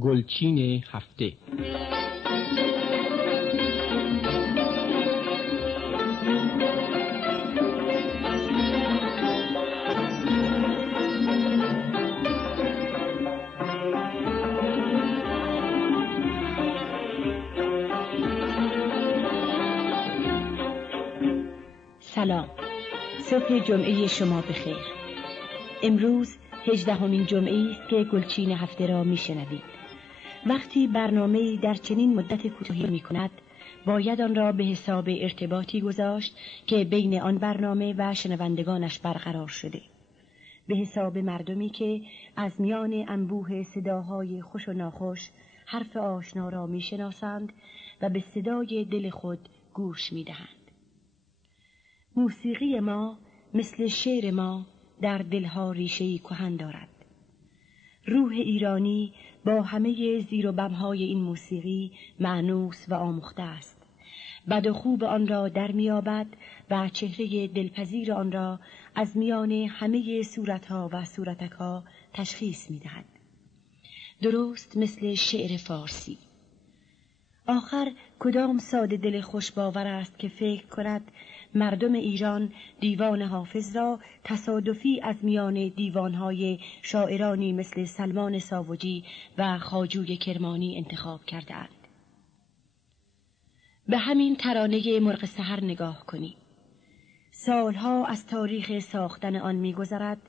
گلچین هفته. سلام، صبح جمعه شما بخیر. امروز 18مین جمعه است که گلچین هفته را میشنوید. وقتی برنامه‌ای در چنین مدت کوتاهی می‌کند، باید آن را به حساب ارتباطی گذاشت که بین آن برنامه و شنوندگانش برقرار شده، به حساب مردمی که از میان انبوه صداهای خوش و ناخوش حرف آشنا را می‌شناسند و به صدای دل خود گوش می‌دهند. موسیقی ما مثل شعر ما در دلها ریشه‌ای کهن دارد. روح ایرانی با همه زیر و بم‌های این موسیقی مأنوس و آموخته است. بد و خوب آن را در می‌یابد و چهره دلپذیر آن را از میان همه صورتها و صورتک‌ها تشخیص می‌دهد. درست مثل شعر فارسی. آخر کدام ساده دل خوشباور است که فکر کند مردم ایران دیوان حافظ را تصادفی از میان دیوانهای شاعرانی مثل سلمان ساوجی و خواجوی کرمانی انتخاب کرده‌اند. به همین ترانه مرغ سحر نگاه کنید. سالها از تاریخ ساختن آن می‌گذرد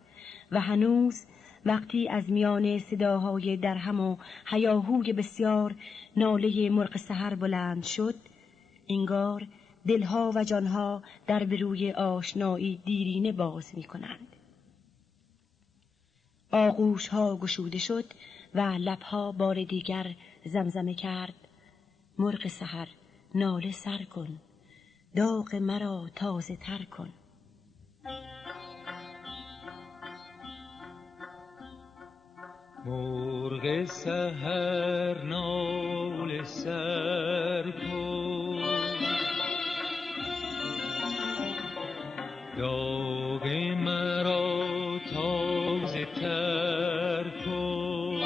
و هنوز وقتی از میان صداهای درهم و هیاهوی بسیار ناله مرغ سحر بلند شد، انگار دلها و جانها در به روی آشنایی دیرینه باز می کنند. آغوشها گشوده شد و لبها بار دیگر زمزمه کرد: مرغ سحر ناله سر کن، داغ مرا تازه تر کن. مرغ سحر ناله سر کن، داغ مرا تازه تر کن،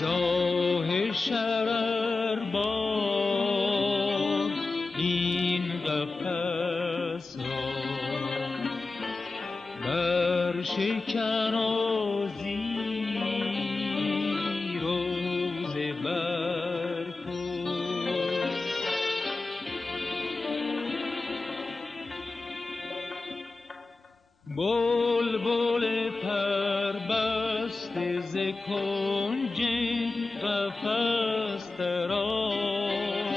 زاه شرر باد این قفس را، بر شکن و زیر و زبر کن. بلبل پربسته ز کنج قفس دراز،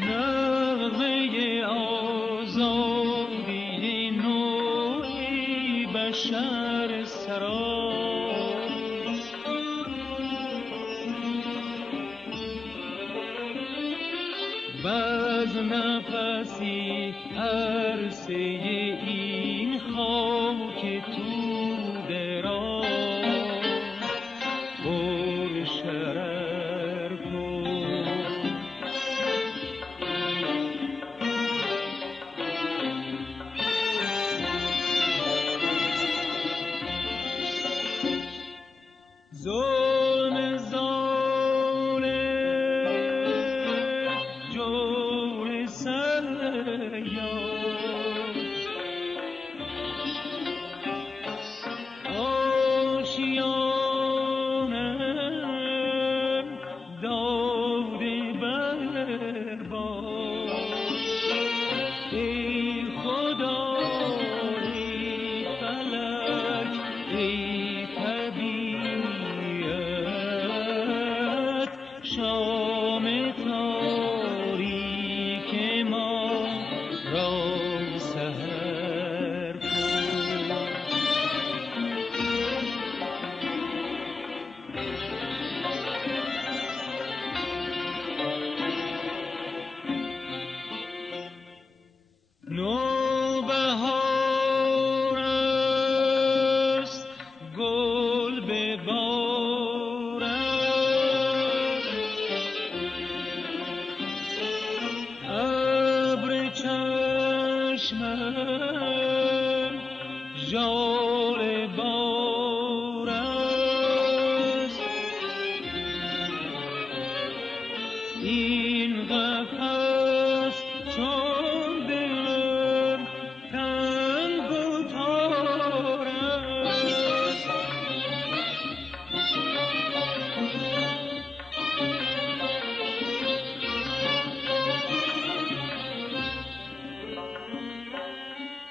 نغمه آزادی نوعی بشر سراز. باز نفسی عرصه این خاک تو دراز، پر شرر کن. ظلم ظالم جور سر یا، من ژاله بار است. این قفس چون دلم تنگ و تار است.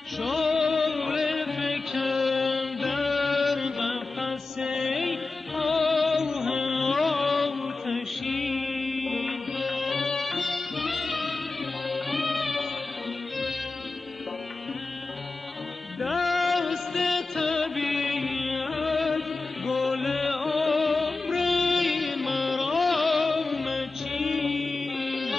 شعله فکن در قفس ای آه آتشین. دست طبیعت گل عمر مرا مچین.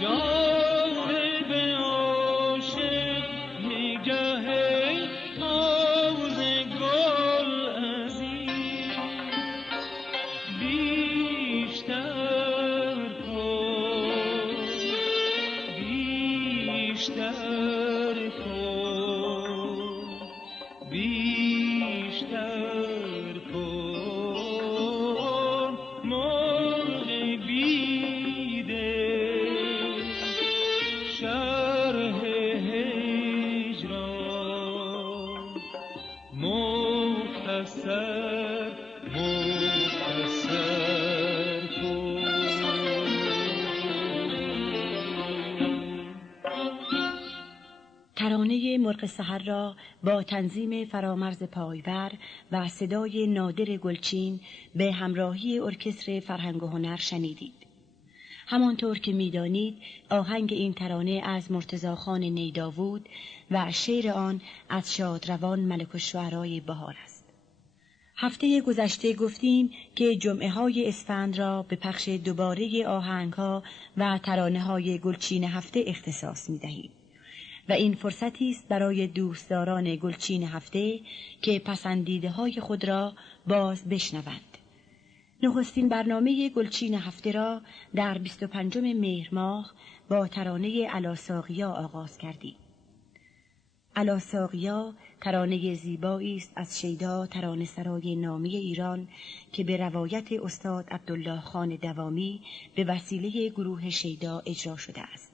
جانب عاشق نگه تازه گل از این بیشتر کن، بیشتر کن، بیشتر کن. مرغ بیدل شرح هجران مختصر مختصر کن. ترانه مرغ سحر را با تنظیم فرامرز پایور و صدای نادر گلچین به همراهی ارکستر فرهنگ و هنر شنیدید. همانطور که می‌دانید آهنگ این ترانه از مرتضی خان نیداوود و شعر آن از شادروان ملک الشعرای بهار است. هفته گذشته گفتیم که جمعه‌های اسفند را به پخش دوباره آهنگ‌ها و ترانه‌های گلچین هفته اختصاص می‌دهیم و این فرصتی است برای دوستداران گلچین هفته که پسندیده‌های خود را باز بشنوند. نخستین برنامه گلچین هفته را در 25 مهر ماه با ترانه علاساقیا آغاز کردیم. علاساقیا ترانه زیبایی است از شیدا ترانه‌سرای نامی ایران که به روایت استاد عبدالله خان دوامی به وسیله گروه شیدا اجرا شده است.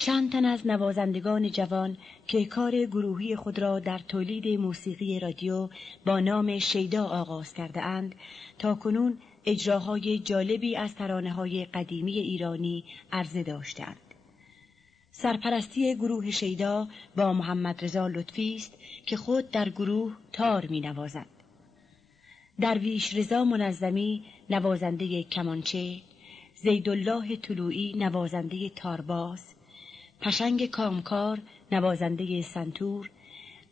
چند تن از نوازندگان جوان که کار گروهی خود را در تولید موسیقی رادیو با نام شیدا آغاز کرده اند، تا کنون اجراهای جالبی از ترانه‌های قدیمی ایرانی عرضه داشتند. سرپرستی گروه شیدا با محمد رضا لطفی است که خود در گروه تار می نوازد. درویش رضا منظمی نوازنده کمانچه، زیدالله طلوعی نوازنده تارباس، پشنگ کامکار نوازنده سنتور،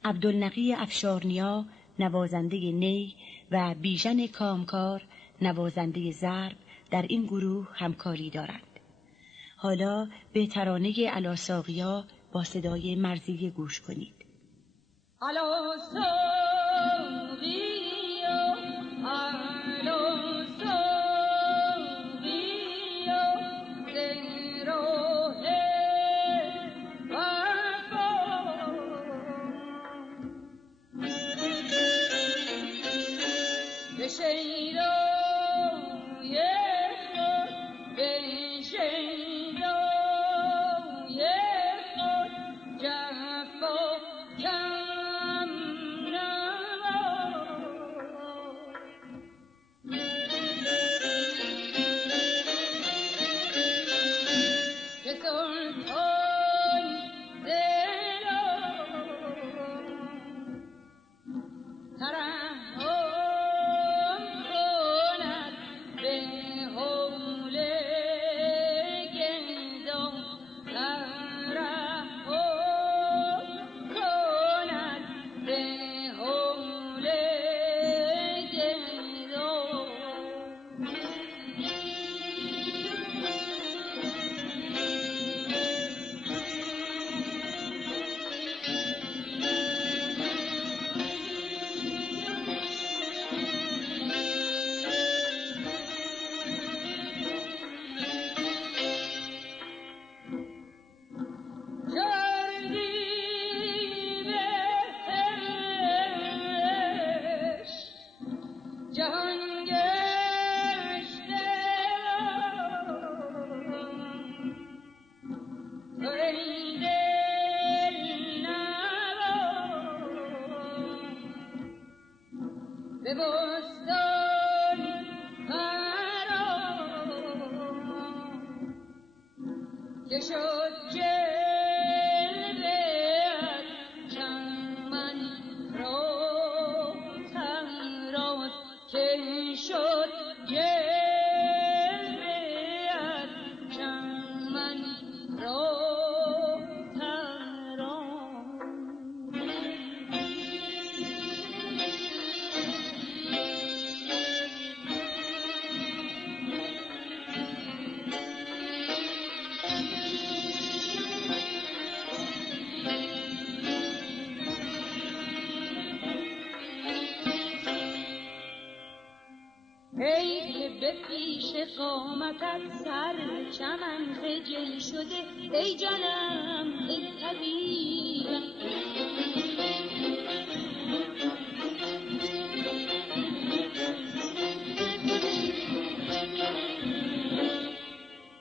عبدالنقی افشارنیا نوازنده نی و بیژن کامکار نوازنده ضرب در این گروه همکاری دارند. حالا به ترانه علاساقیا با صدای مرزی گوش کنید. علاساقیا جفا کم که شد جلوه‌ات چمن روتن روز که شد جلوه‌ات چمن روتن روز ای که به پیش قامتت سر چمن خجل شده ای جانم ای طبیبم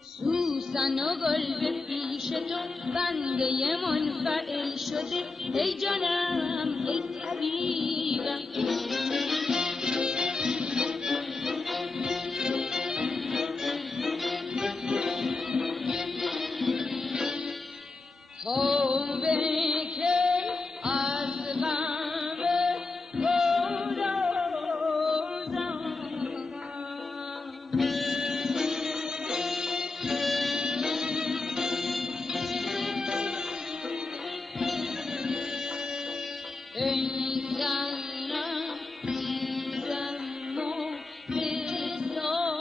سوسن و گل به پیش تو بنده منفعل شده ای جانم ای طبیبم توبه که از غم گدازم ای زنم زنم و بسازم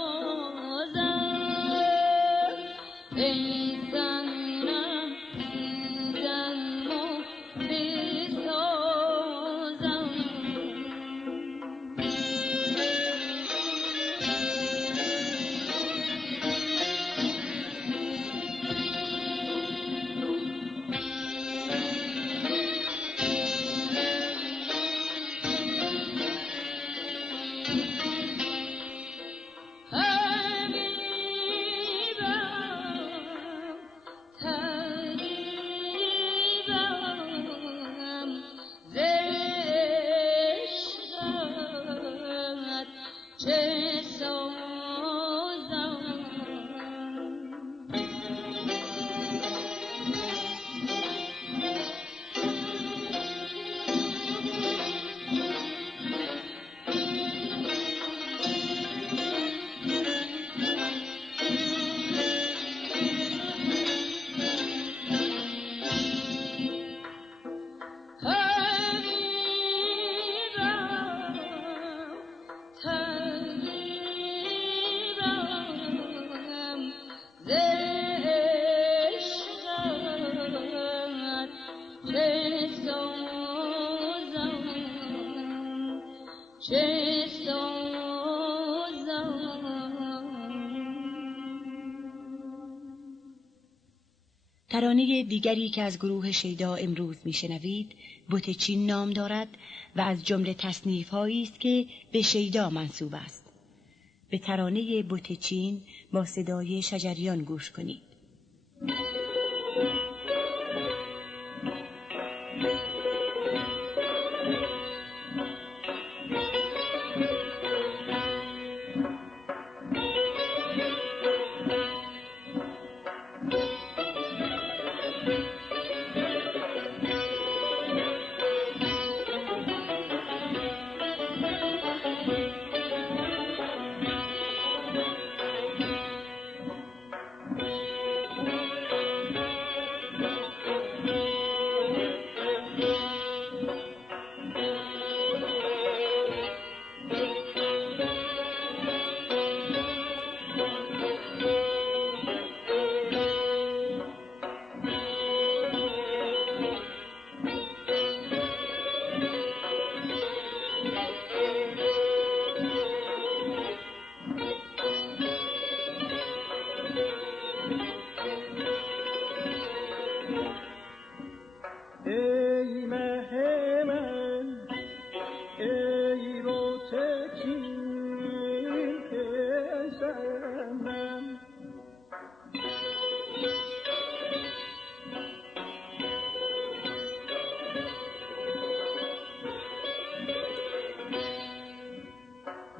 ای زنم زنم و بسازم طبیبم ز عشقت چه سازم طبیبم ز عشقت چه سازم چه سازم ترانه دیگری که از گروه شیدا امروز میشنوید بت چین نام دارد و از جمله تصنیف‌هایی است که به شیدا منسوب است. به ترانه بت چین با صدای شجریان گوش کنید.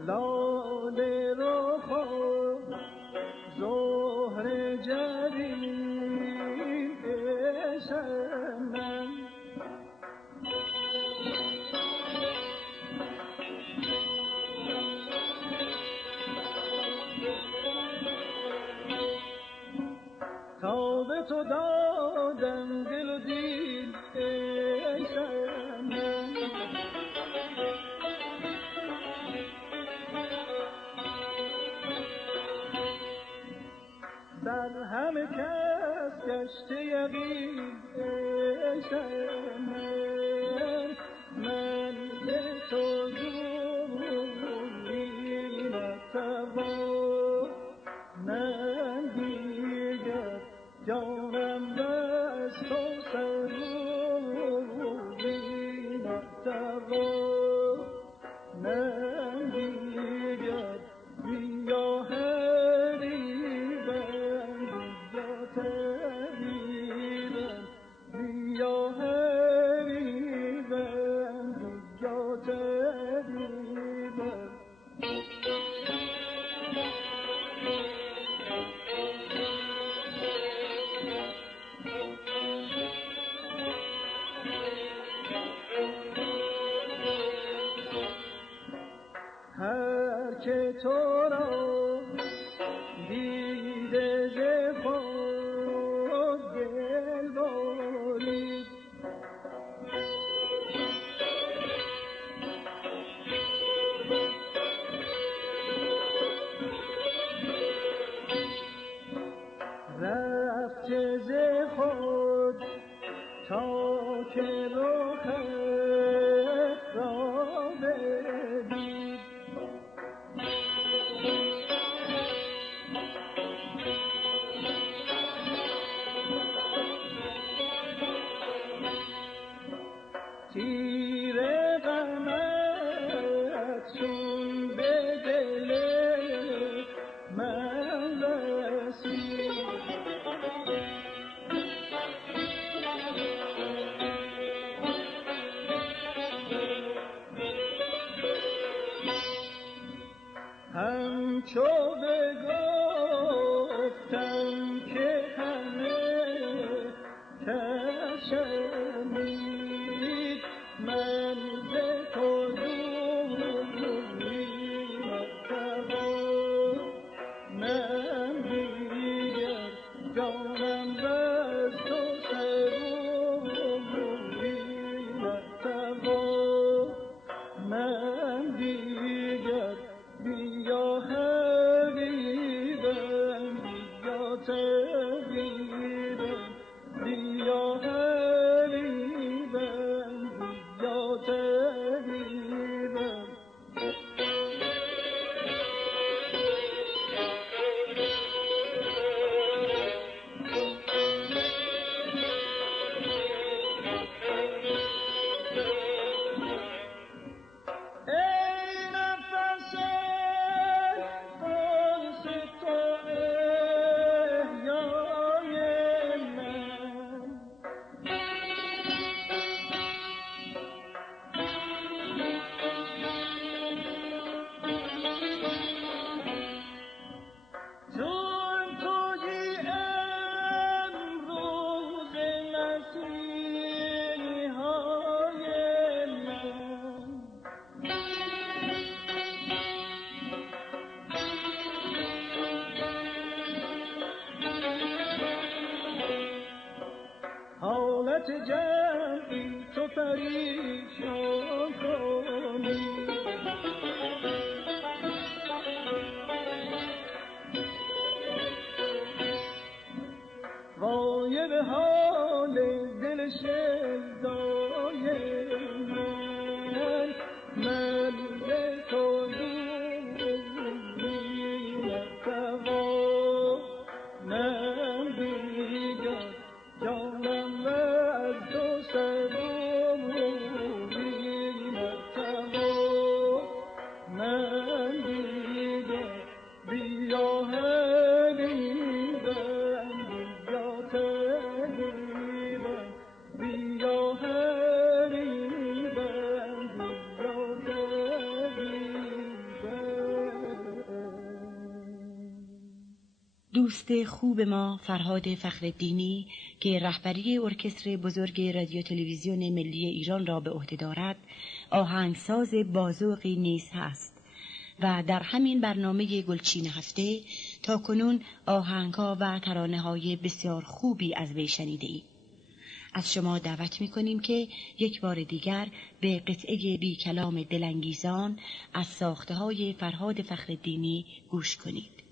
لاله رو زهر جری تو دادم دل و دین ای صنم در همه کس گشته یقین ای صنم من به تو دوری نتوانم دیگر جانم بس تو سروری نتوانم دیگر بیا حریبم بیا طبیبم بیا حریبم بیا طبیبم هر که تو را دیده ز خود دل برید رفته ز خود تا که رخت را بدید تیر غمت چون به دل من رسید همچو بگفتم که همه کس شنید من به تو دوری نتوانم دیگر جانم بس تو سروری نتوانم دیگر بیا حریبم بیا طبیبم بیا حریبم بیا طبیبم حالت جمعی تو پریشان کنی وای به حال دل شیدای من به تو دوری نتوانم دیگر جانم از تو سروری نتوانم دیگر بیا حریبم بیا طبیبم بیا حریبم بیا دوست خوب ما فرهاد فخرالدینی که رهبری ارکستر بزرگ رادیو تلویزیون ملی ایران را به عهده دارد، آهنگساز بازوقی نیز هست و در همین برنامه گلچین هفته تا کنون آهنگ‌ها و ترانه‌های بسیار خوبی از وی شنیده‌ایم. از شما دعوت می‌کنیم که یک بار دیگر به قطعه بی کلام دلانگیزان از ساخته‌های فرهاد فخرالدینی گوش کنید.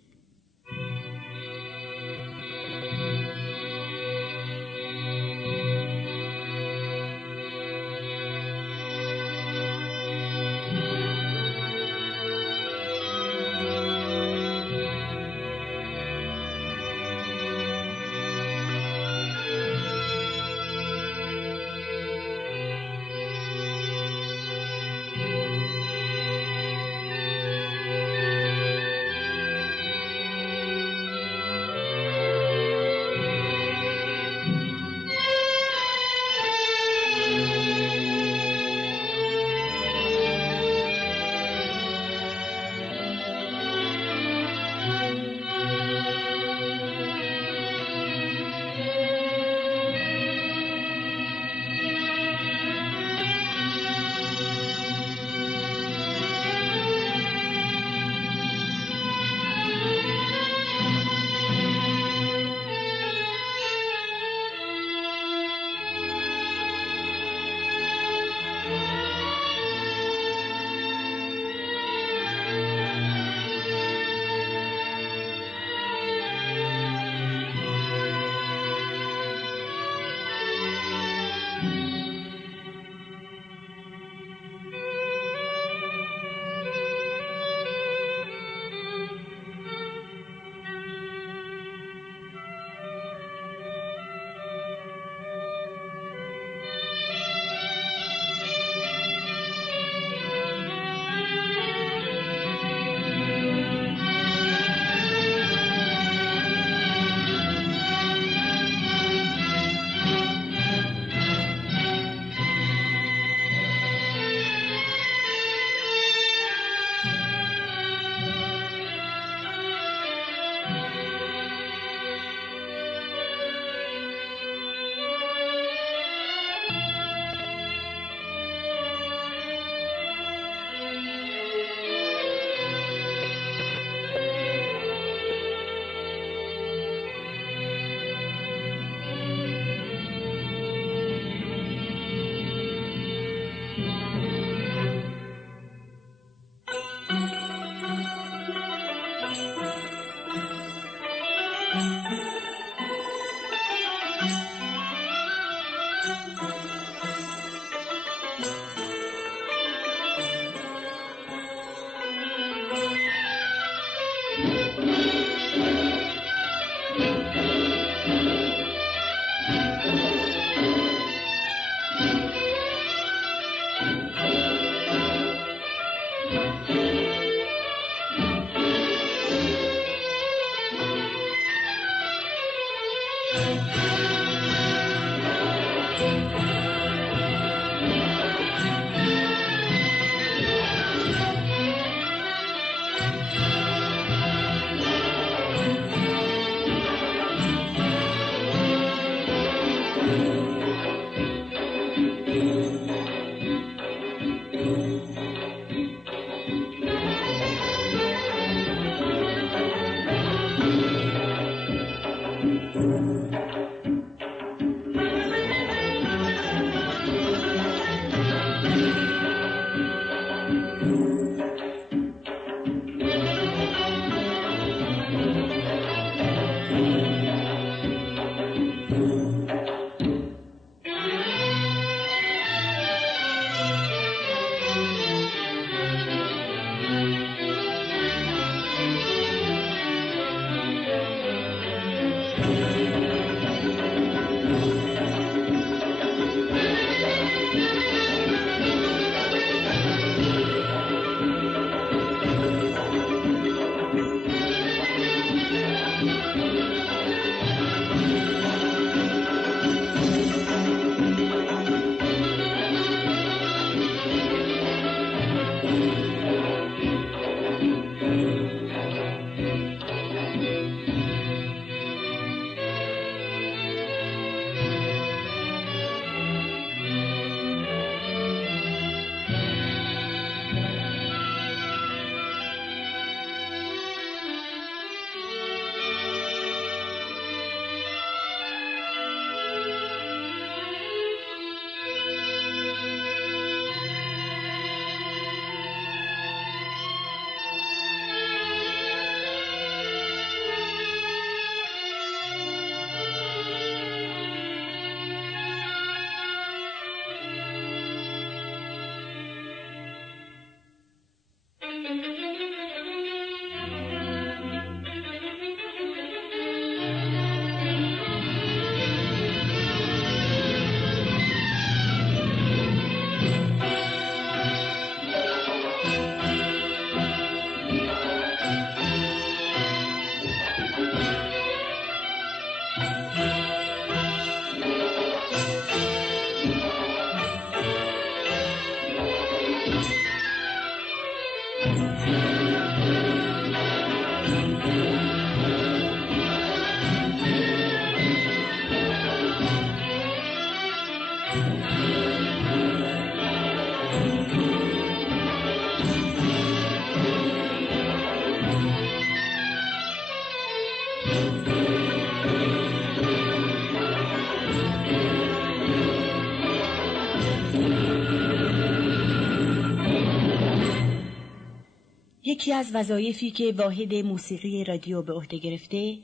یکی از وظایفی که واحد موسیقی رادیو به عهده گرفته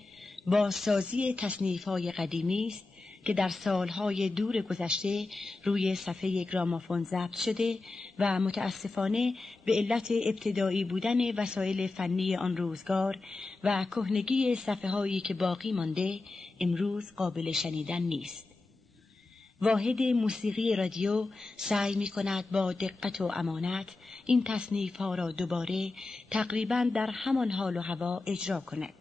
بازسازی تصنیف‌های قدیمی است که در سالهای دور گذشته روی صفحه گرامافون ضبط شده و متاسفانه به علت ابتدایی بودن وسایل فنی آن روزگار و کهنگی صفحه‌هایی که باقی مانده امروز قابل شنیدن نیست. واحد موسیقی رادیو سعی می‌کند با دقت و امانت این تصنیف‌ها را دوباره تقریباً در همان حال و هوا اجرا کند.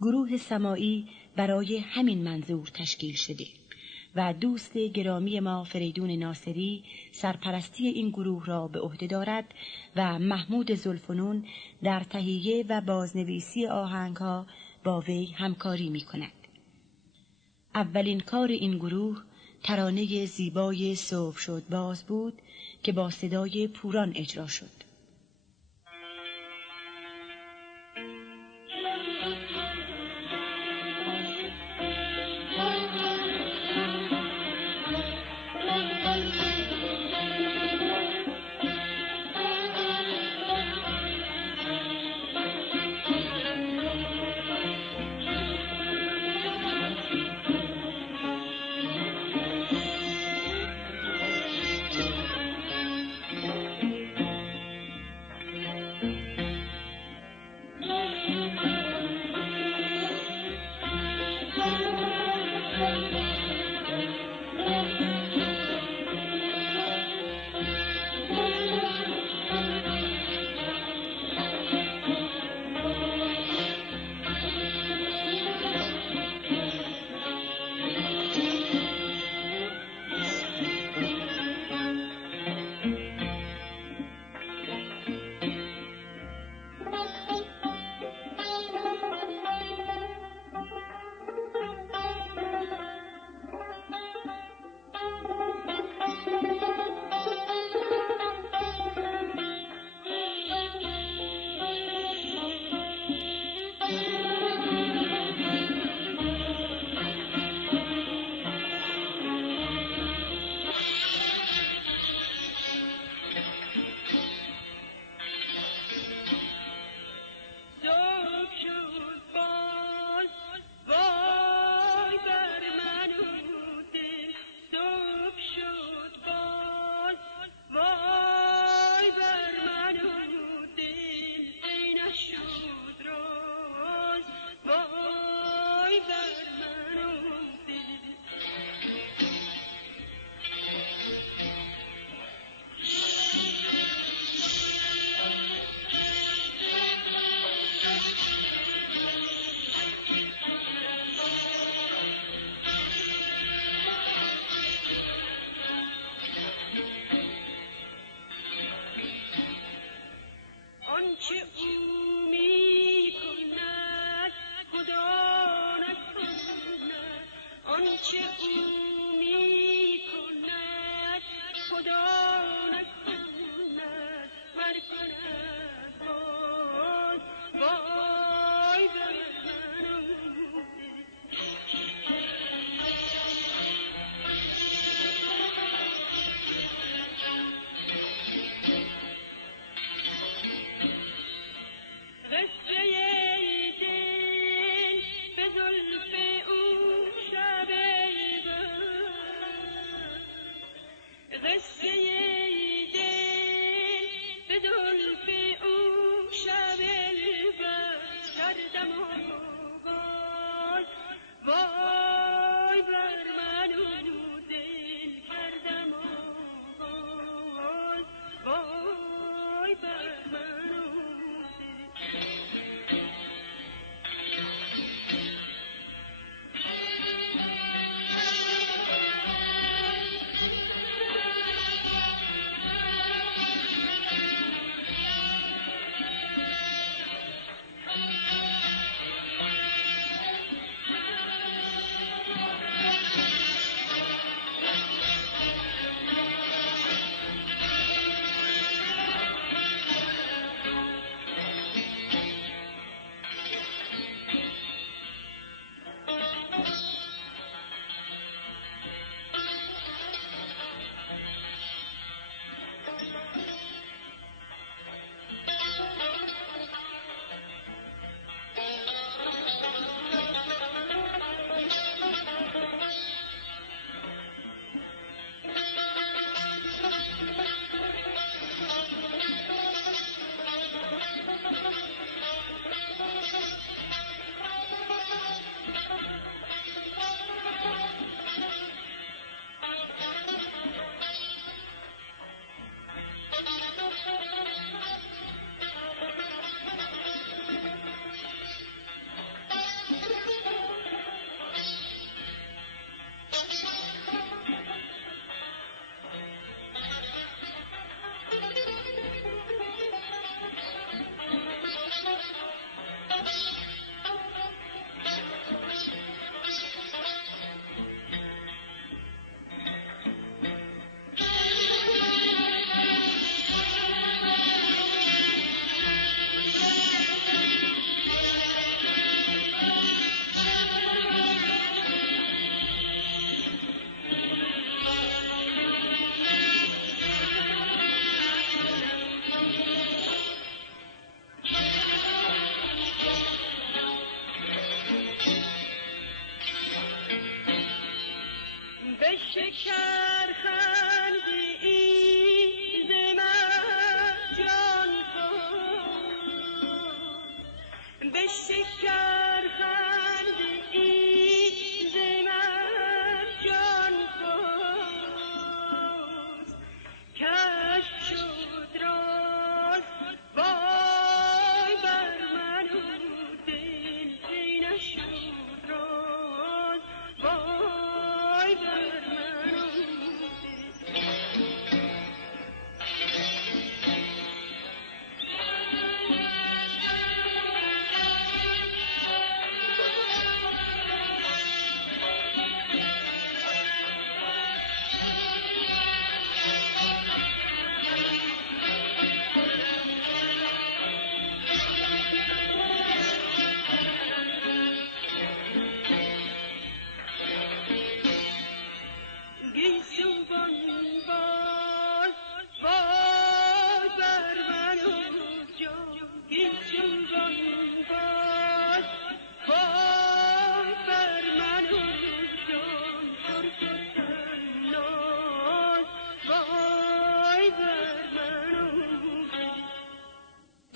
گروه سماعی برای همین منظور تشکیل شده و دوست گرامی ما فریدون ناصری سرپرستی این گروه را به عهده دارد و محمود زلفنون در تهیه و بازنویسی آهنگ‌ها با وی همکاری می‌کند. اولین کار این گروه ترانه زیبای صبح شد باز بود که با صدای پوران اجرا شد.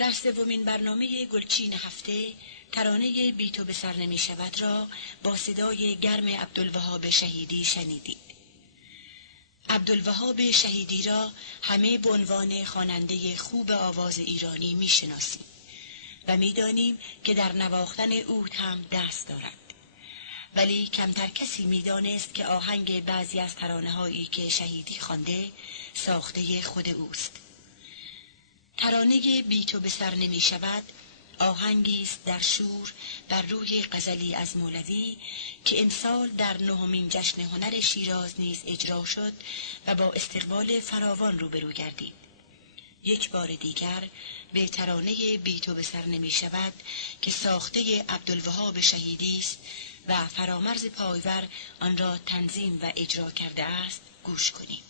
در سومین برنامه گلچین هفته ترانه بی تو به سر نمی شود را با صدای گرم عبدالوهاب شهیدی شنیدید. عبدالوهاب شهیدی را همه به عنوان خواننده خوب آواز ایرانی می شناسیم و می دانیم که در نواختن عود هم دست دارد. ولی کمتر کسی می دانست که آهنگ بعضی از ترانه‌هایی که شهیدی خوانده ساخته خود اوست. ترانه بی تو به سر نمی شود آهنگی است در شور بر روی غزلی از مولوی که امسال در 9مین جشن هنر شیراز نیز اجرا شد و با استقبال فراوان روبرو گردید. یک بار دیگر به ترانه بی تو به سر نمی شود که ساخته عبدالوهاب شهیدی است و فرامرز پایور آن را تنظیم و اجرا کرده است گوش کنید.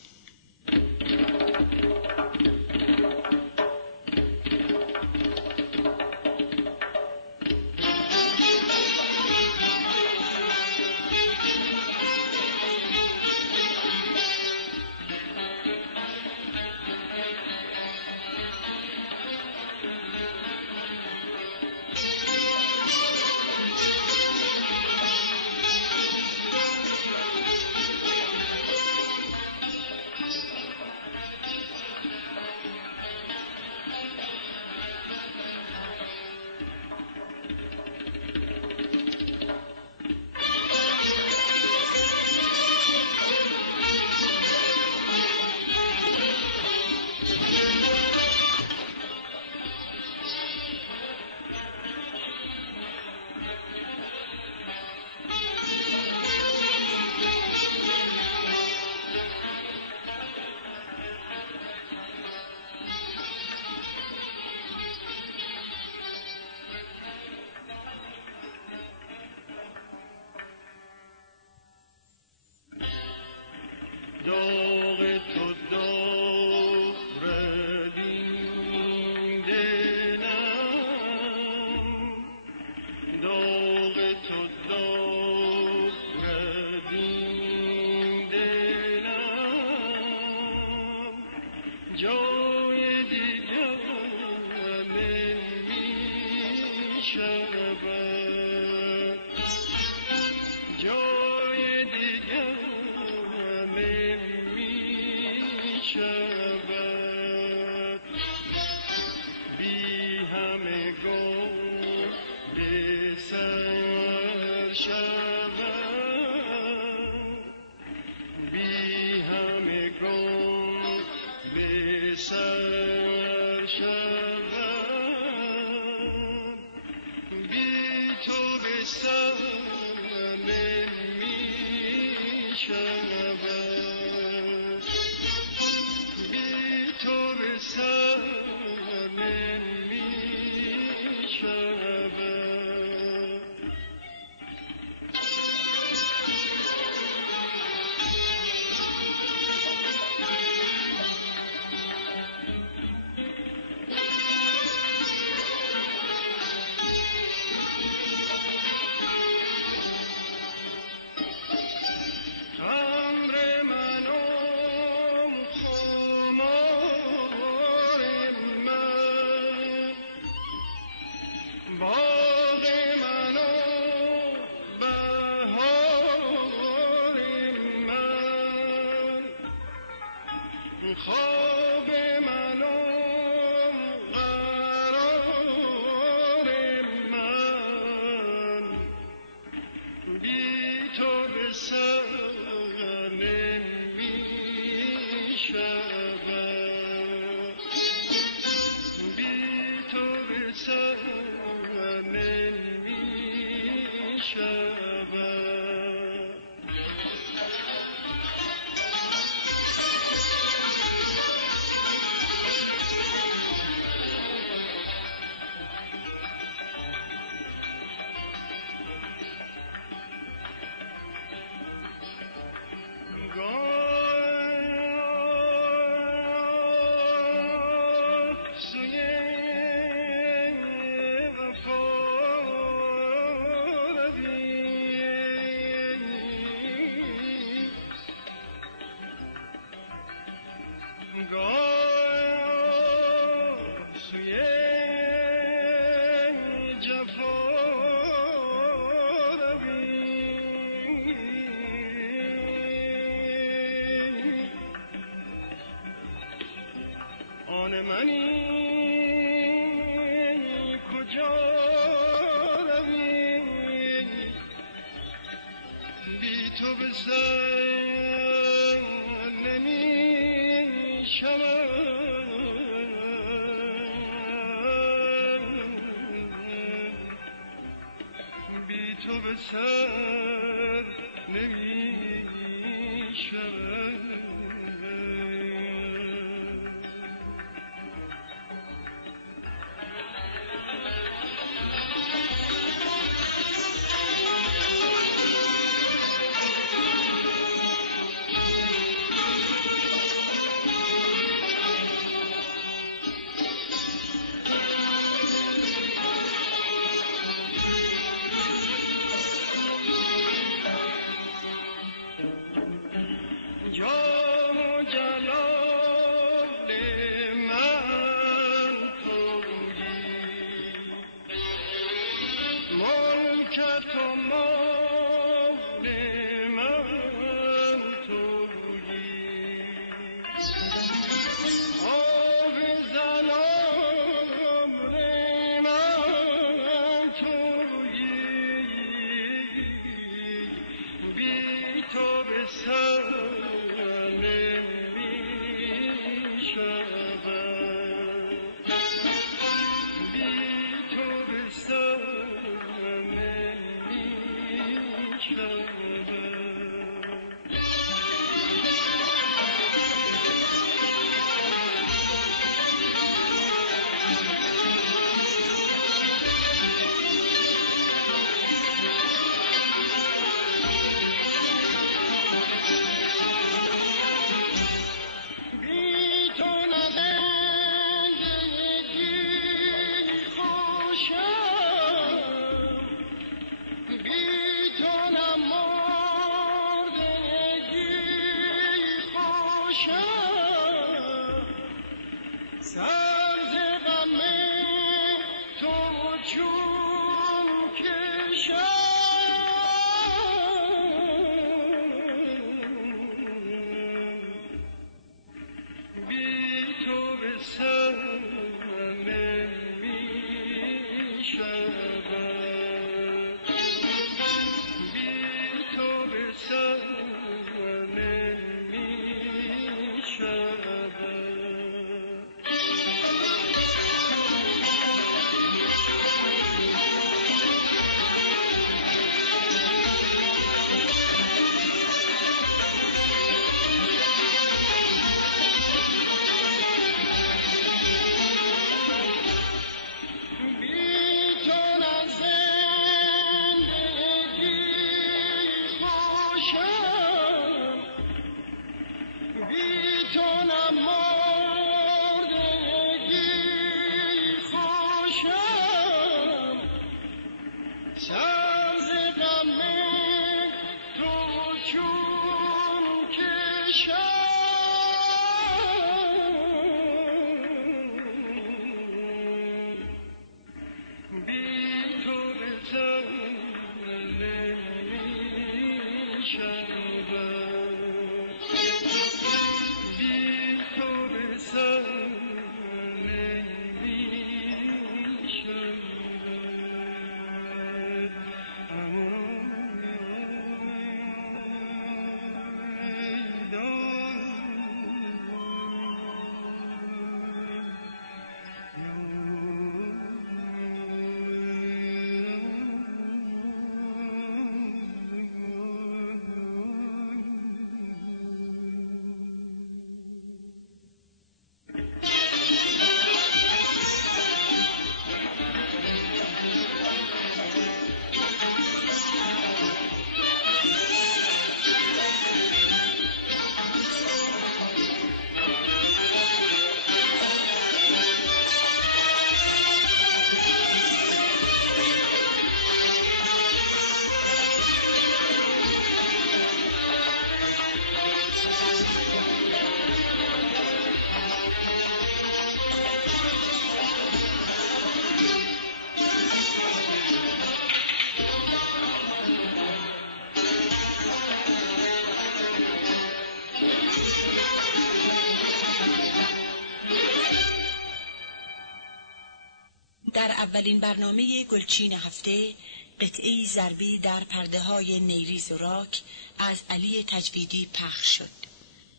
اولین برنامه گلچین هفته قطعه‌ای ضربی در پرده‌های نیریز و راک از علی تجویدی پخش شد.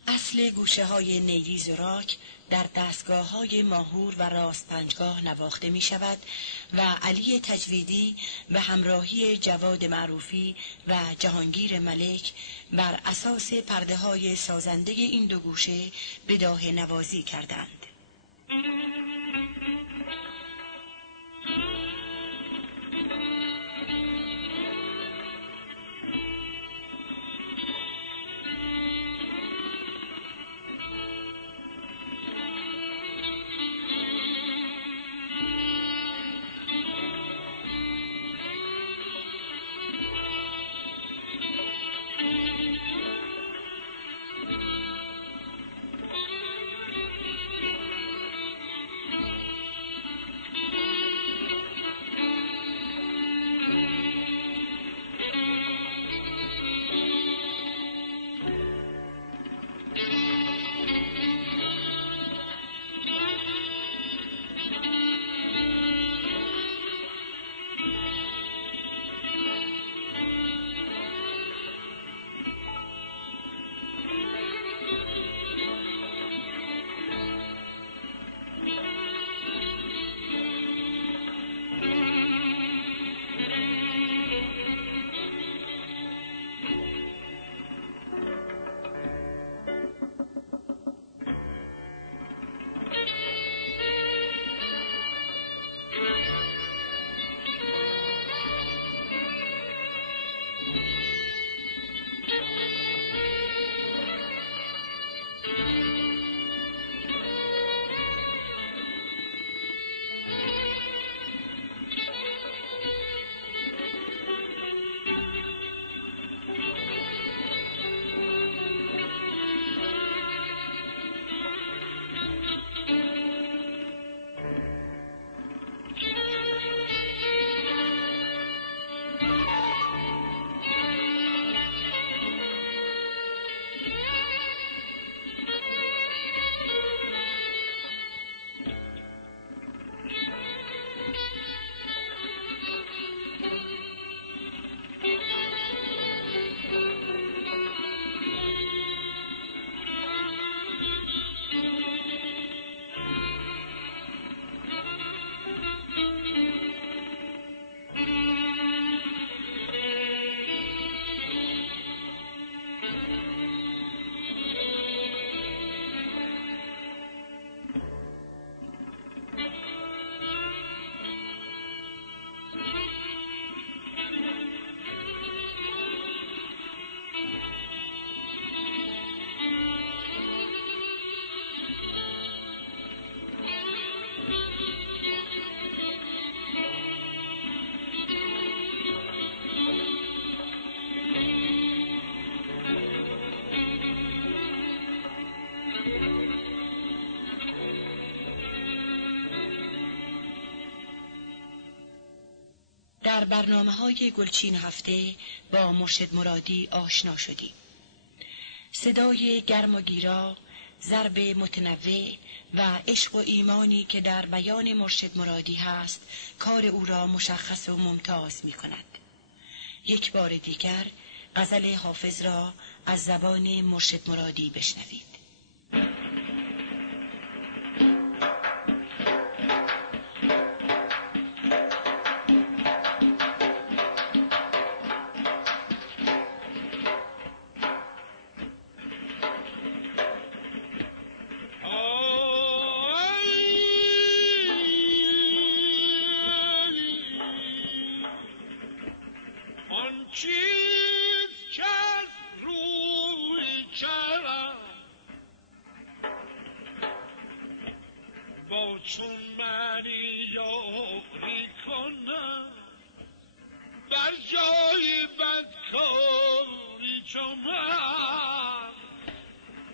اصل گوشه‌های نیریز و راک در دستگاه‌های ماهور و راست پنجگاه نواخته می‌شود و علی تجویدی به همراهی جواد معروفی و جهانگیر ملک بر اساس پرده‌های سازنده این دو گوشه بداهه نوازی کردند. در برنامه‌های گلچین هفته با مرشد مرادی آشنا شدیم. صدای گرم و گیرا، ضرب متنوع و عشق و ایمانی که در بیان مرشد مرادی هست، کار او را مشخص و ممتاز می‌کند. یک بار دیگر غزل حافظ را از زبان مرشد مرادی بشنوید. چون منی یاری کنم بر جای بدکاری چون من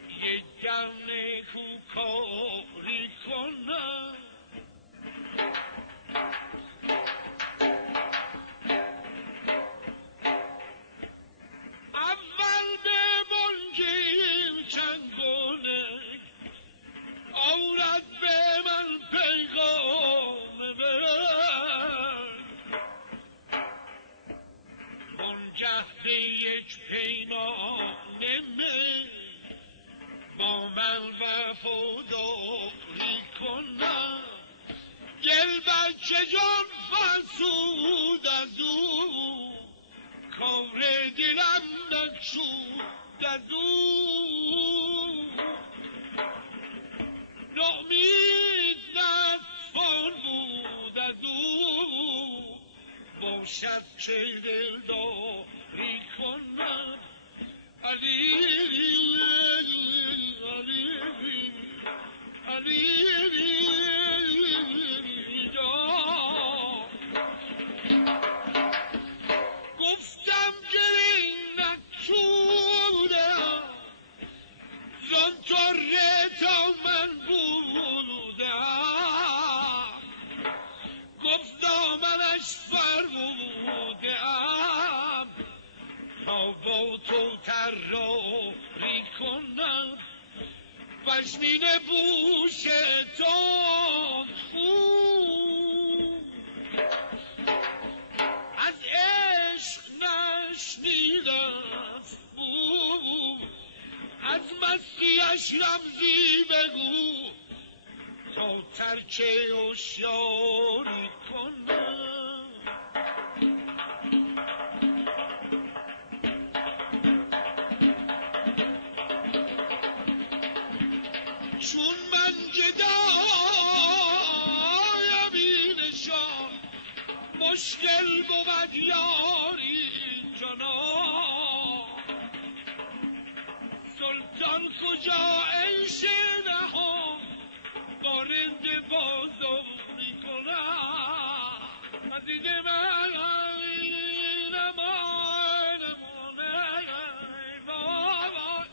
یک دم نیکوکاری کنم بهر یک پیمانه با من وفاداری کنم. گل بچه جان فرسود از او، کار دلم نگشود از او. نامید نتوان بود از او، باشد چه دلداری کنم. علی علی علی جان، گفتم گلی نکشودم زان طره تا من بودم. گفت دامنش فرمودم تا با تو طراحی کنم. پشمین پوش تندخو از عشق نشنیدم بود، از مستیش رمزی بگو تا ترک هوشیاری کنم. چون من گدایم این نشان، مشکل بود یاری جنان. سلطان کجا عیش نهان، مانند بازاری کنم. عزیز من امان بابا،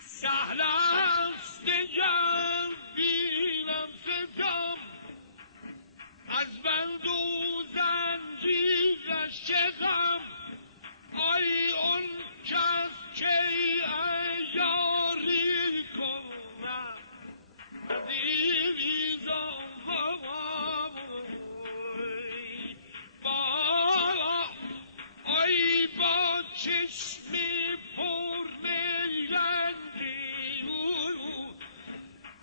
سهل است جان بینم ستم، از بند و زنجیرش چه غم. آی اون کس که یاری کنم عزیزم. آی با چشمی پر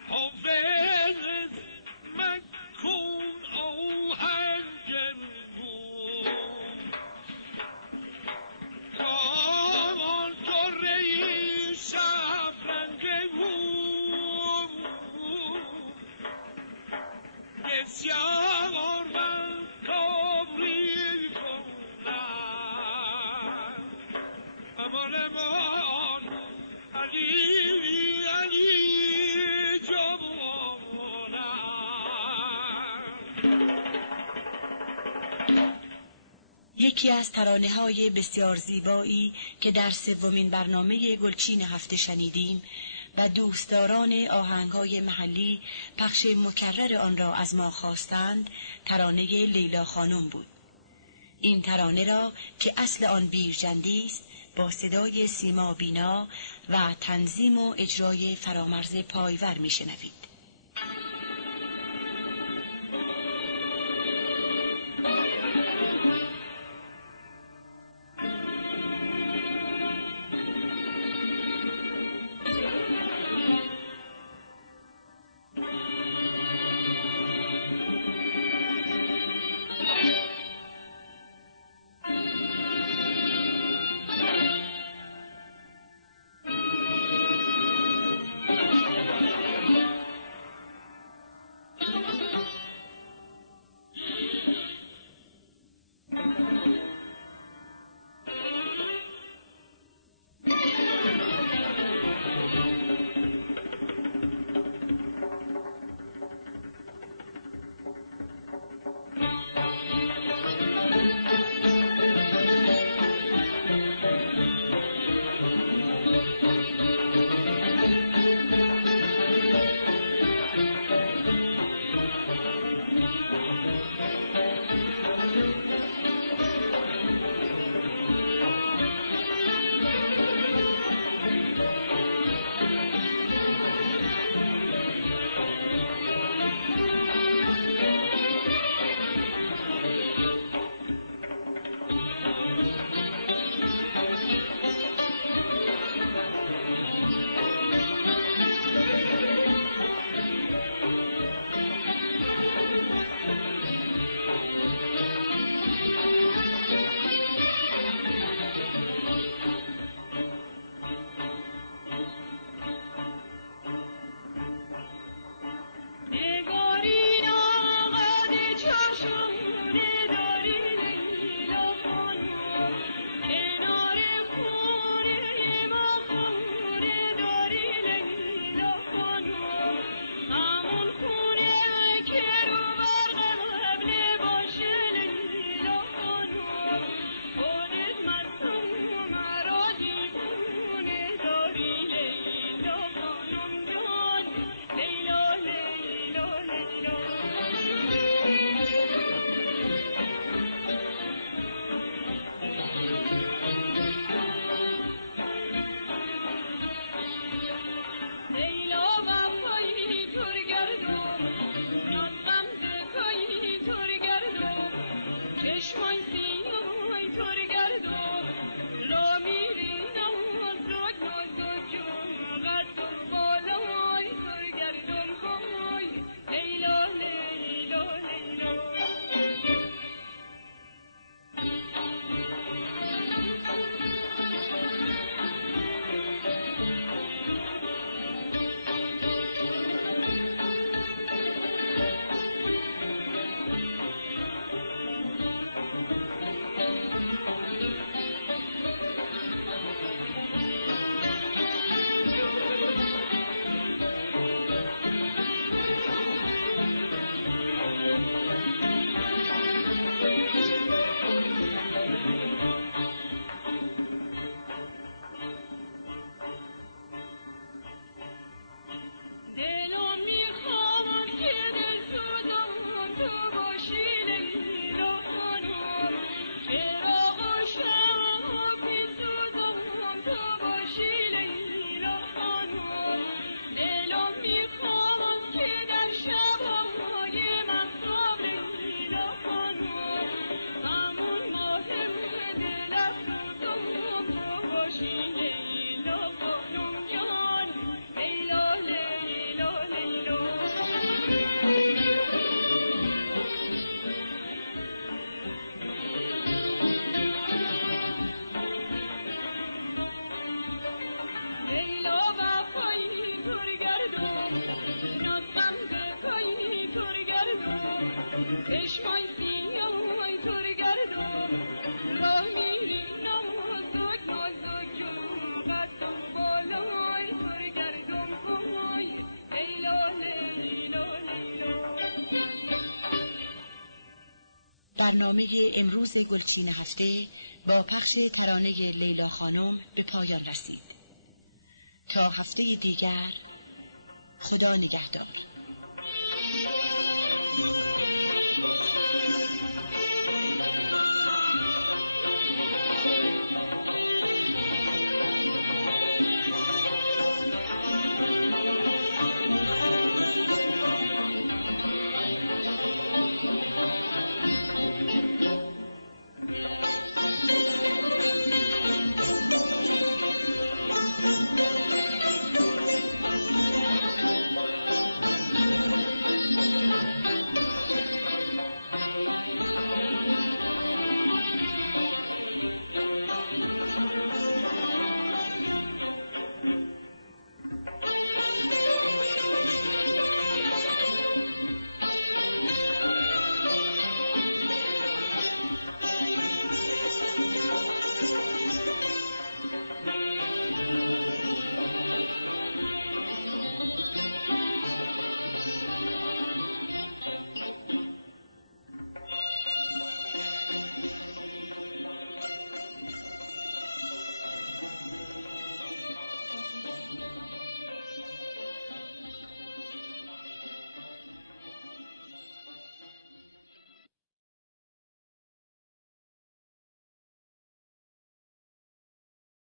حافظ مکن آهنگن کن. کامان طره شبرنگه بود، بسیار من کاری کنم. امان امان علی علی یکی از ترانه‌های بسیار زیبایی که در سومین برنامه گلچین هفته شنیدیم و دوستداران آهنگ‌های محلی پخش مکرر آن را از ما خواستند، ترانه لیلا خانم بود. این ترانه را که اصل آن بیرجندی است با صدای سیما بینا و تنظیم و اجرای فرامرز پایور می‌شنوید. برنامه امروز گلچین هفته با پخش ترانه لیلا خانم به پایان رسید. تا هفته دیگر، خدا نگهدار.